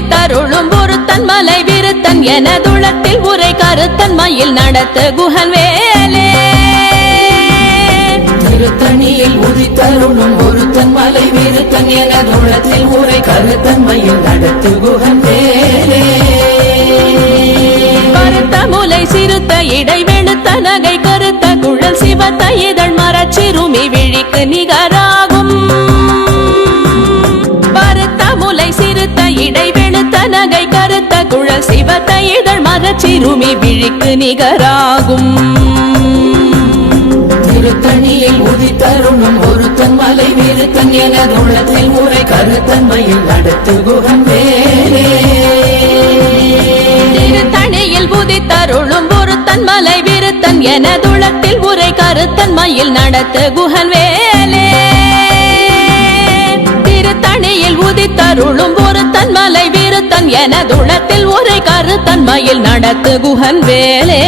உதித்தருளும் ஒருத்தன் மலை விருத்தன் எனதுளத்தில் உரை கருத்தன் மயில் நடத்து குஹன் வேலே திருத்தணியில் உதித்தருளும் ஒருத்தன் மலை விருத்தன் எனதுளத்தில் உரை கருத்தன் மயில் நடத்து குஹன் வேலே கருத்த முலை சிறுத்த இடை வெளுத்த நகை கருத்த குழல் சிவத்த இதழ் மரச்சிறுமி விழிக்கு நிகராகும் பருத்த முலை சிறுத்த இடை வெளுத்த நகை கருத்த குழல் சிவத்த இதழ் மரச்சிறுமி விழிக்கு நிகராகும் திருத்தணியில் உதித்தருளும் ஒருத்தன் மலை விருத்தன் எனதுளத்தில் உரை கருத்தன் மயில் நடத்து குஹன் வேலே திருத்தணியில் உதித்தருளும் ஒருத்தன் மலை விருத்தன் எனதுளத்தில் உரை கருத்தன் மயில் நடத்து குஹன் வேலே திருத்தணியில் உதித்தருளும் ஒருத்தன் மலை விருத்தன் எனதுளத்தில் உரை கருத்தன் மயில் நடத்து குஹன் வேலே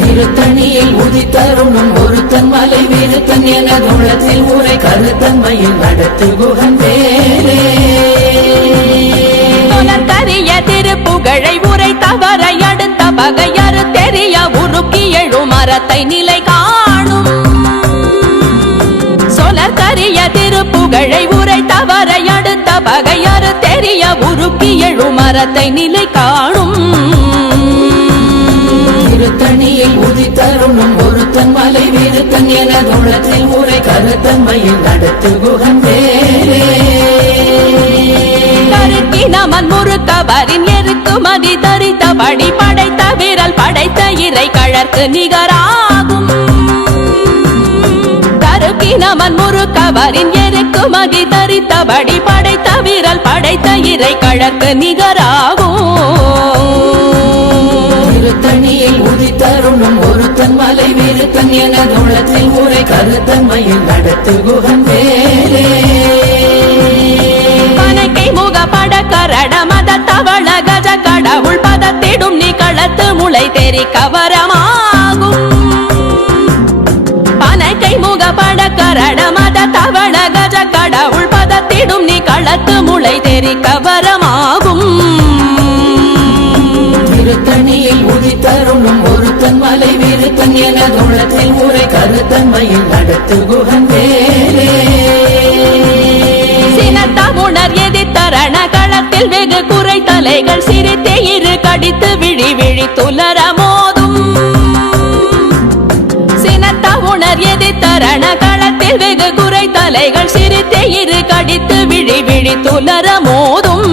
திருத்தணியில் உதித்தருளும் ஒருத்தன் மலை விருத்தன் எனதுளத்தில் உரை கருத்தன் மயில் நடத்து குஹன் வேலே கரிய திருப்புகழை உரை தவறை அடுத்த பகையறு தெரிய உருக்கி எழும் மரத்தை நிலை காணும் சொலற்கரிய திருப்புகழை உரை தவறை அடுத்த பகையறு தெரிய உருக்கி எழும் மரத்தை நிலை காணும் திருத்தணியில் உதித்தருளும் ஒருத்தன் மலை விருத்தன் எனதுளத்தில் உரை கருத்தன் மயில் நடத்து குஹன் வேலே நமன் முறுக்கவரின் எருக்கு மதி தரித்தபடி படைத்த விரல் படைத்த இறை கழற்கு நிகராகும் தருக்கி நமன் முறுக்கவரின் எருக்கு மதி தரித்தபடி படைத்த விரல் படைத்த இறை கழற்கு நிகராகும் திருத்தணியில் உதித்தருளும் ஒருத்தன் மலை விருத்தன் எனதுளத்தில் உரை கருத்தன் மயில் நடத்து குஹன் வேலே முக பட கரட மத தவள கஜ கடவுள் பதத்திடும் நீ களத்து முளை தெரி கவரமாகும் பனைக்கை முக பட கரட மத தவள கஜ கடவுள் பதத்திடும் நீ களத்து முளை தெரி கவரமாகும் திருத்தணியில் உதித்தருளும் ஒருத்தன் மலை விருத்தன் எனதுளத்தில் உரை கருத்தன் மயில் நடத்து குஹன் வேலே சினத்தமுணர் எதிர்த்தரண களத்தில் வெகு குறை தலைகள் சிரித்தே இரு கடித்து விழி விழி துலர மோதும் சினத்தமுணர் எதிர்த்தரண களத்தில் வெகு குறை தலைகள் சிரித்தே இரு கடித்து விழி விழி துலர மோதும்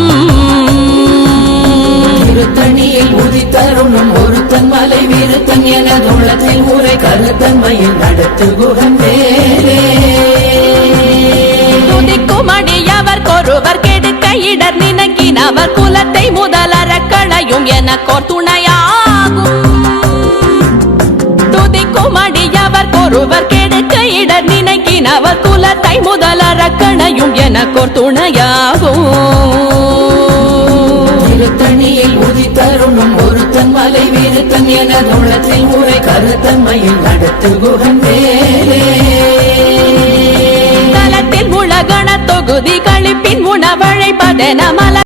திருத்தணியில் உதித்தருளும் ஒருத்தன் மலை விருத்தன் எனதுளத்தில் உரை கருத்தன் மயில் நடத்து குஹன் வேலே துதிக்குமடியவர் கொருவர் கெடுக்க இடர் நினைக்கினவர் குலத்தை முதலற களையும் எனக்கோர் துணையாகும் துதிக்குமடியவர் கொருவர் கெடுக்க இடர் நினைக்கினவர் குலத்தை முதலற களையும் எனக்கோர் துணையாகும் திருத்தணியில் உதித்தருளும் ஒருத்தன் மலை விருத்தன் எனதுளத்தில் உரை கருத்தன் மயில் நடத்து குஹன் வேலே தலத்தில் உலகண தொகுதி கழிப்பின் உணவழைப்பதென மல